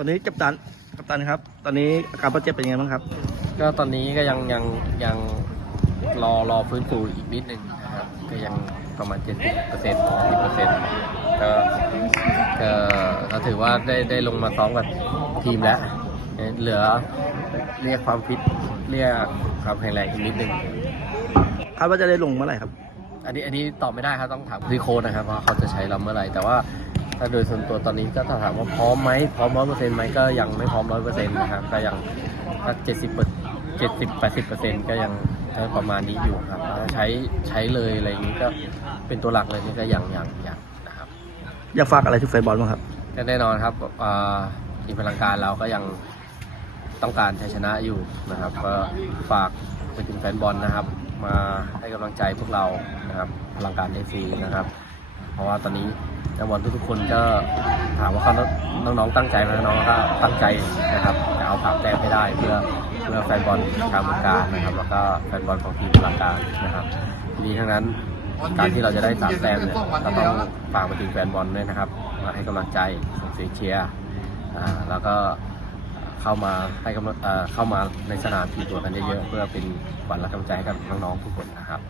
อนนี้กัปตันกัปตันครับ ตอนนี้อาการบาดเจ็บเป็นยังไงบ้างครับ ก็ตอนนี้ก็ยังยังยังรอรอฟื้นฟูอีกนิดนึงนะครับก็ยังประมาณ 70เปอร์เซ็นต์10เปอร์เซ็นต์ก็ก็ก็ถือว่าได้ได้ลงมาซ้อมกับทีมแล้ว เหลือเรียกความฟิตเรียกความแข็งแรงอีกนิดนึงคาดว่าจะได้ลงเมื่อไหร่ครับ อันนี้อันนี้ตอบไม่ได้ครับต้องถามพี่โค้ชนะครับว่าเขาจะใช้เราเมื่อไหร่แต่ว่า ถ้าโดยส่วนตัวตอนนี้ก็ถ้าถามว่าพร้อมไหมพร้อมร้อยเปอร์เซ็นต์ไหมก็ยังไม่พร้อมร้อยเปอร์เซ็นต์นะครับก็ยังสักเจ็ดสิบเจ็ดสิบแปดสิบเปอร์เซ็นต์ก็ยังก็ประมาณนี้อยู่ครับถ้าใช้ใช้เลยอะไรอย่างนี้ก็เป็นตัวหลักเลยนี่ก็ยังยังยังนะครับอยากฝากอะไรถึงแฟนบอลบ้างครับก็แน่นอนครับอ่าทีมพลังการเราก็ยังต้องการชัยชนะอยู่นะครับก็ฝากไปถึงแฟนบอลนะครับ มาให้กำลังใจพวกเรานะครับพลังการเอซีนะครับ เพราะว่าตอนนี้นักบอลทุกๆคนก็ถามว่าเขาน้องๆตั้งใจไหมน้องก็ตั้งใจนะครับจะเอาสามแต้มให้ได้เพื่อเพื่อแฟนบอลชาวเมืองการนะครับ แล้วก็แฟนบอลของทีมพลังการนะครับทีนี้ทั้งนั้นการที่เราจะได้สามแต้มเนี่ยก็ต้องฝากไปถึงแฟนบอลด้วยนะครับ มาให้กำลังใจส่งเสียงเชียร์แล้วก็เข้ามาให้กำลังเข้ามาในสนามทีตัวกันเยอะๆเพื่อเป็นขวัญและกำลังใจให้กับน้องๆทุกคนนะครับ